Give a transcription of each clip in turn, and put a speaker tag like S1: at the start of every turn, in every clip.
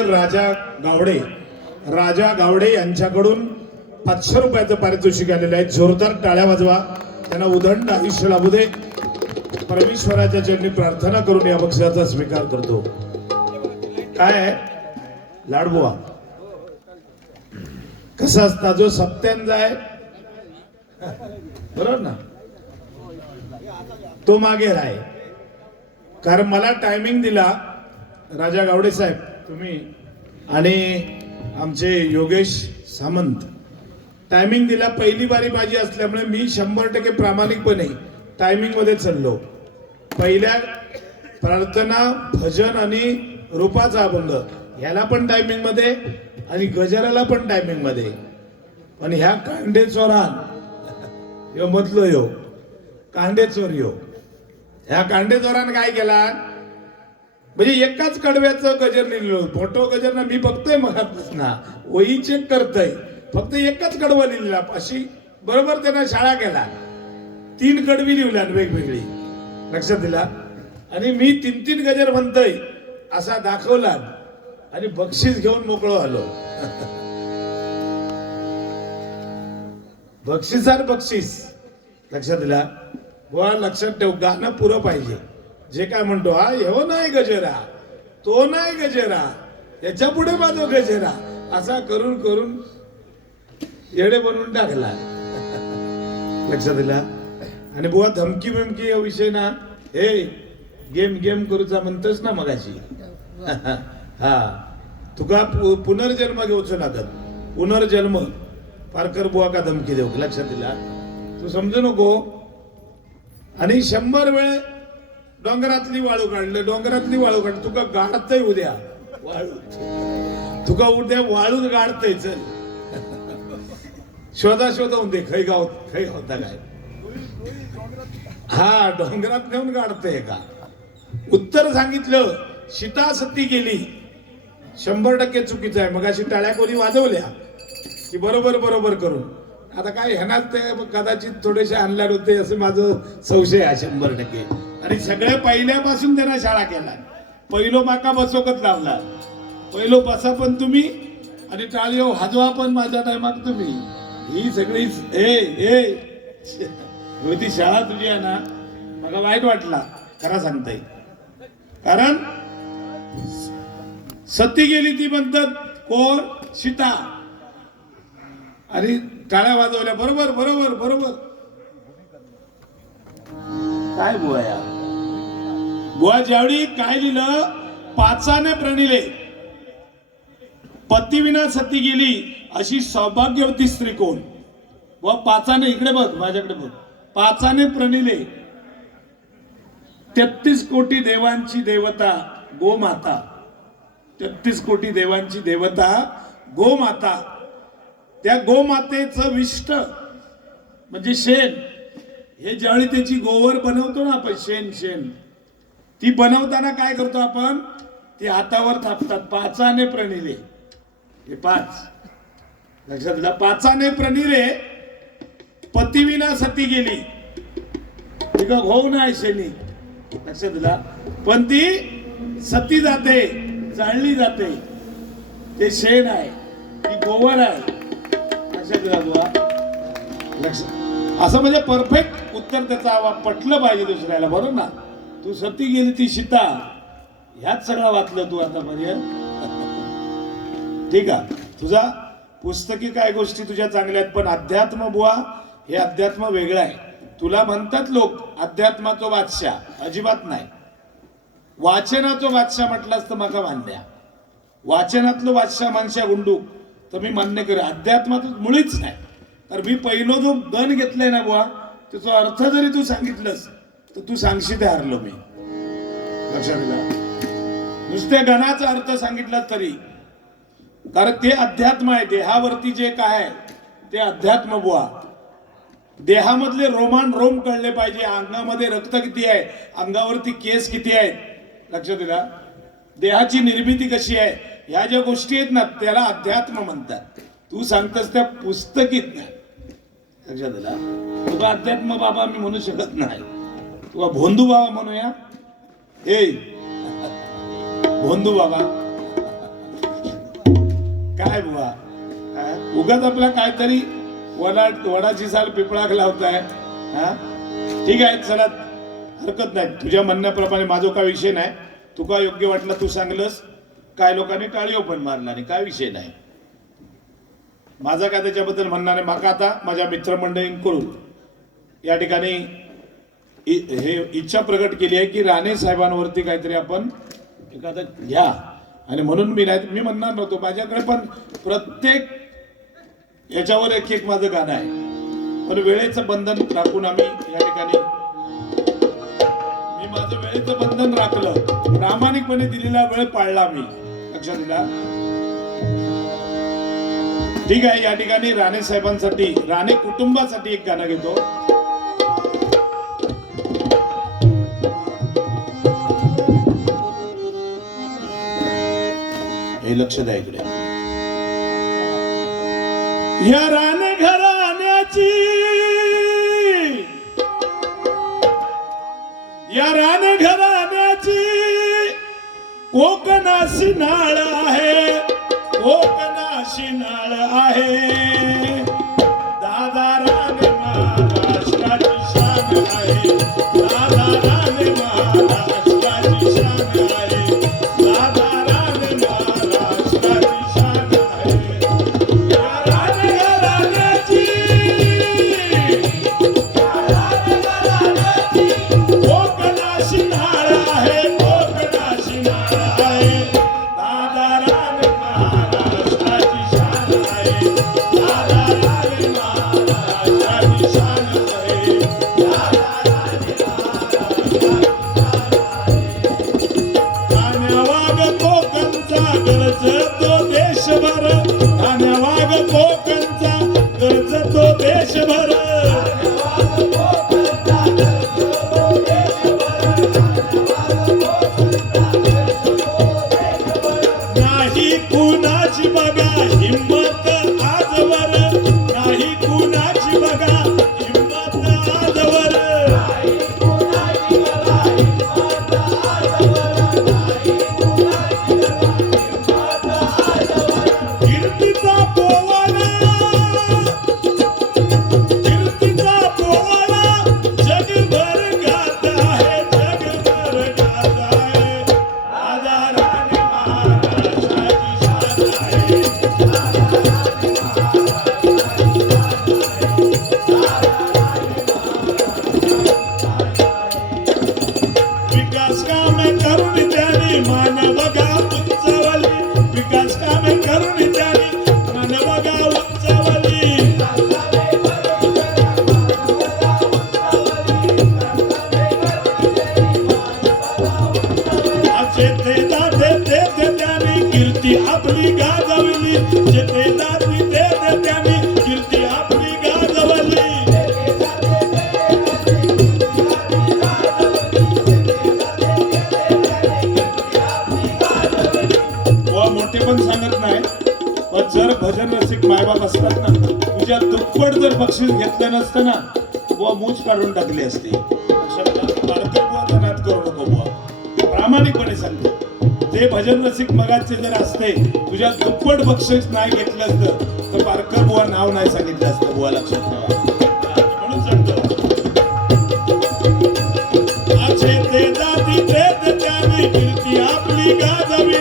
S1: राजा गावडे. राजा गावडे यांच्याकडून पाचशे रुपयाचं पारितोषिक आलेलं आहे. जोरदार टाळ्या वाजवा. त्यांना उदंड आयुष्य लाभू दे. परमेश्वराच्या चरणी प्रार्थना करून या पक्षाचा स्वीकार करतो. काय आहे? लाडबुवा. कसा असता जो सप्त्यांचा आहे? बरोबर ना? तो मागे राय. कारण मला टायमिंग दिला राजा गावडे साहेब. तुम्ही आणि आमचे योगेश सामंत. टायमिंग दिला पहिली बारी माझी असल्यामुळे मी शंभर टक्के प्रामाणिकपणे टायमिंगमध्ये चढलो चाललो. पहिल्या प्रार्थना भजन आणि रूपाचा अभंग ह्याला पण टायमिंगमध्ये आणि गजराला पण टायमिंगमध्ये पण ह्या कांडे चोरान यो मधलो यो कांडे चोर यो. ह्या कांडे चोरान काय केला? म्हणजे एकाच कडव्याचं गजर लिहिलं फोटो गजर ना मी बघतोय मगापासून वही चेक करतोय. फक्त एकच कडवा लिहिलेला अशी बरोबर त्यांना शाळा केला. तीन कडवी लिहिल्या वेगवेगळी. लक्षात दिला? आणि मी तीन तीन गजर म्हणतोय असा दाखवला. आणि बक्षीस घेऊन मोकळो आलो. बक्षिसार बक्षीस. लक्षात दिला? बुवा लक्षात ठेव. गाणं पुरं पाहिजे. जे काय म्हणतो हा हो नाही गजेरा तो नाही गजेरा याच्यापुढे माझो गजेरा असा करून करून येडे बनवून टाकला. लक्षात दिला आणि बुवा धमकी बिमकी या विषय ना हे गेम गेम करूचा म्हणतोस ना मगाशी. हा. तुका पु- पुनर्जन्म घेऊचो लागत. पुनर्जन्म. पारकर बुवा का धमकी देऊ? लक्षात दिला तू समजू नको. आणि शंभर वेळ डोंगरातली वाळू काढलं डोंगरातली वाळू काढ तुका गाडतय उद्या. वाळू तुका उद्या वाळूच गाडतय चल. शोधा शोधा दे खै गाव खै गावता काय? हा डोंगरात नेऊन गाडतय का? उत्तर सांगितलं शिता सती गेली शंभर टक्के चुकीचं आहे. मग अशी टाळ्या कोणी वाजवल्या. की बरोबर बरोबर करून. आता काय ह्यानाच ते कदाचित थोडेसे आणणार होते असं माझं संशय आहे शंभर टक्के. आणि सगळ्या पहिल्यापासून त्यांना शाळा केला पहिलो माका बसोकत लावला पहिलो बसा पण तुम्ही आणि टाळीओ हो, हाजवा पण माझ्या टायमात तुम्ही. ही सगळी ए ए ती शाळा तुझी आहे ना मला वाईट वाटला खरा सांगता येईल कारण सती गेली ती म्हणतात कोण सीता आणि टाळ्या वाजवल्या बरोबर बरोबर बरोबर. काय बोया बुवा ज्यावेळी काय लिहिलं? पाचाने प्रणिले. पतिविना सती गेली अशी सौभाग्यवती स्त्री कोण? बुवा पाचाने इकडे बघ माझ्याकडे बघ. पाचाने प्रणिले. तेहतीस कोटी देवांची देवता गोमाता. तेहतीस कोटी देवांची देवता गोमाता. त्या गोमातेचं विष्ट म्हणजे शेण. हे ज्यावेळी त्याची गोवर बनवतो ना आपण शेण शेण. ती बनवताना काय करतो आपण? ती हातावर थापतात. पाचाने प्रणिले. हे पाच. लक्षात घ्या पाचाने प्रणिले. पतिविना सती गेली. ती होऊ ना शेणी लक्षात दिला पण ती सती जाते. जाळली जाते. ते शेण आहे. ती गोवर आहे. लक्षात दिला तुला लक्ष असं म्हणजे परफेक्ट उत्तर त्याचा पटलं पाहिजे दुसऱ्याला. बरोबर ना? तू सती गेली ती सीता. ह्याच सगळं वाचलं तू आतापर्यंत. ठीक आहे. तुझा पुस्तकी काय गोष्टी तुझ्या चांगल्या आहेत पण अध्यात्म बुवा हे अध्यात्म वेगळं आहे. तुला म्हणतात लोक अध्यात्माचो बादशाह. अजिबात नाही. वाचनाचो बादशाह म्हटलास तर माका मान्य. वाचनातलो बादशाह मानशा गुंडू. तर मी मान्य करे अध्यात्मात मुळीच नाही. तर मी पहिलो जो गण घेतलाय ना बुवा त्याचा अर्थ जरी तू सांगितलंस तर तू सांगशी ते हरलो मी. लक्षात नुसते नुसत्या गणाचा अर्थ सांगितला तरी. कारण ते अध्यात्म आहे देहावरती जे काय आहे ते अध्यात्म बुवा. देहामधले रोमान रोम कळले पाहिजे. अंगामध्ये रक्त किती आहे? अंगावरती केस किती आहेत? लक्षात दिला देहाची निर्मिती कशी आहे? ह्या ज्या गोष्टी आहेत ना त्याला अध्यात्म म्हणतात. तू सांगतस त्या पुस्तकीत नाही. लक्षात दिला तुला अध्यात्म बाबा मी म्हणू शकत नाही. तुला भोंदू बाबा म्हणूया. ए भोंदू बाबा. काय बुवा? उगत उगाच आपला काहीतरी वडा वडाची साल पिपळाक लावताय. हा? ठीक आहे चला. हरकत नाही. तुझ्या म्हणण्याप्रमाणे माझा काय विषय नाही. तुका योग्य वाटलं तू सांगलंस. काय लोकांनी टाळीव पण मारला आणि काय विषय नाही. माझा काय त्याच्याबद्दल म्हणणार आहे? माका आता माझ्या मित्रमंडळींकडून. या ठिकाणी हे इच्छा प्रकट केली आहे की राणे साहेबांवरती काहीतरी आपण एखादं घ्या. आणि म्हणून मी नाही मी म्हणणार नव्हतो. माझ्याकडे पण प्रत्येक याच्यावर एक एक माझं गाणं आहे. पण वेळेचं बंधन राखून आम्ही या ठिकाणी मी माझं वेळेचं बंधन राखलं. प्रामाणिकपणे दिलेला वेळ पाळला मी. लक्षात दिला ठीक आहे या ठिकाणी राणे साहेबांसाठी राणे कुटुंबासाठी एक गाणं घेतो. हे लक्ष द्या इकडे. या राणे घराण्याची. या राणे घराण्याची. कोकणाशी नाळ आहे. कोकणाशी नाळ आहे. भजन रसिक मायबाप असतात ना तुझ्या दुप्पट जर बक्षीस घेतलं नसतं ना बुवा मूच काढून टाकली असते. ते भजन मगाचे जर असते तुझ्या दुप्पट बक्षीस नाही घेतलं असतं तर पारकर बुवा नाव नाही सांगितलं असतं बुवा लक्षात ठेवा. म्हणून सांगतो. जेथे जाती तेथे त्याने कीर्ती आपली गाजवी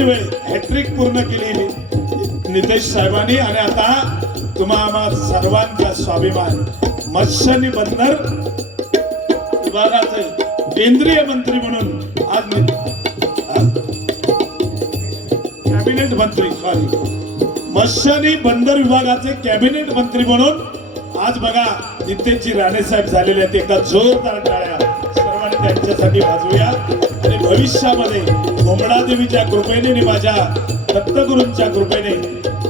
S1: तीन वेळ हॅट्रिक पूर्ण केली नितेश साहेबांनी. आणि आता तुम्हा आम्हा सर्वांचा स्वाभिमान. मत्स्य बंदर विभागाचे केंद्रीय मंत्री म्हणून आज कॅबिनेट मंत्री सॉरी मत्स्य बंदर विभागाचे कॅबिनेट मंत्री म्हणून आज बघा नितेशजी राणे साहेब झालेले आहेत. एकदा जोरदार टाळ्या. सर्वांनी त्यांच्यासाठी वाजवूया. आणि भविष्यामध्ये देवीच्या कृपेने आणि माझ्या दत्तगुरूंच्या कृपेने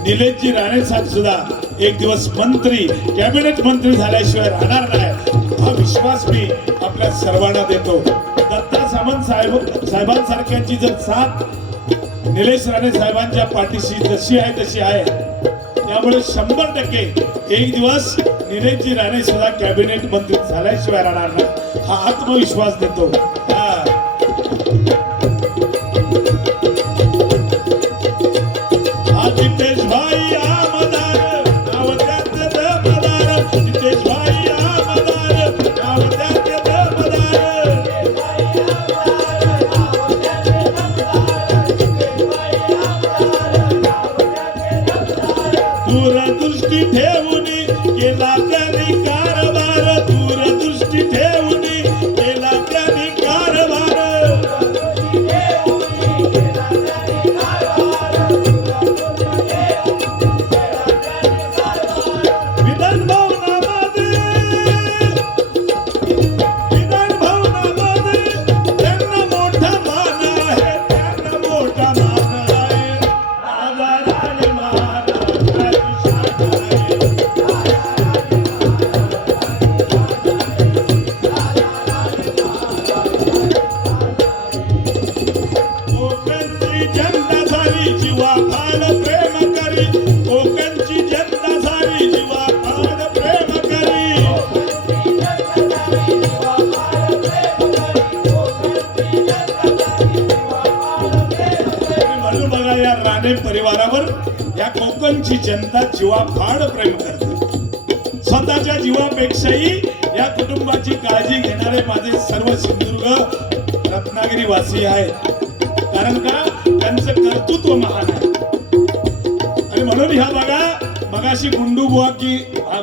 S1: निलेशजी राणे साहेब सुद्धा एक दिवस मंत्री कॅबिनेट मंत्री झाल्याशिवाय राहणार नाही हा विश्वास मी आपल्या सर्वांना देतो. दत्ता सामंत साहेब साहेबांसारख्यांची जर साथ निलेश राणे साहेबांच्या पाठीशी जशी आहे तशी आहे. त्यामुळे शंभर टक्के एक दिवस निलेशजी राणे सुद्धा कॅबिनेट मंत्री झाल्याशिवाय राहणार नाही हा आत्मविश्वास देतो. दूरदृष्टी ठेवून केला तरी म्हणून बघा या राणे परिवारावर. या कोकणची जनता जीवा फाड प्रेम करते. स्वतःच्या जीवापेक्षाही या कुटुंबाची काळजी घेणारे माझे सर्व सिंधुदुर्ग रत्नागिरी वासी आहेत. कारण का? त्यांचं कर्तृत्व महान आहे. आणि म्हणून ह्या बघा मगाशी गुंडूबुवा की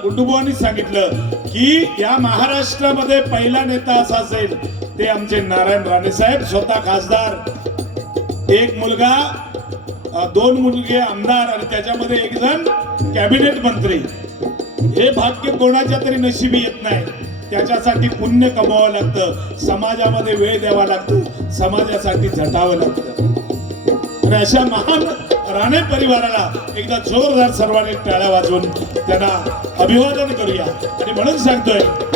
S1: गुंडूबुवानी सांगितलं की या महाराष्ट्रामध्ये पहिला नेता असा असेल ते आमचे नारायण राणे साहेब स्वतः खासदार. एक मुलगा दोन मुलगे आमदार आणि त्याच्यामध्ये एक जण कॅबिनेट मंत्री. हे भाग्य कोणाच्या तरी नशिबी येत नाही. त्याच्यासाठी पुण्य कमवावं लागतं. समाजामध्ये वेळ द्यावा लागतो. समाजासाठी झटावं लागतं. आणि अशा महान राणे परिवाराला एकदा जोरदार सर्वांनी टाळ्या वाजवून त्यांना अभिवादन करूया. आणि म्हणून सांगतोय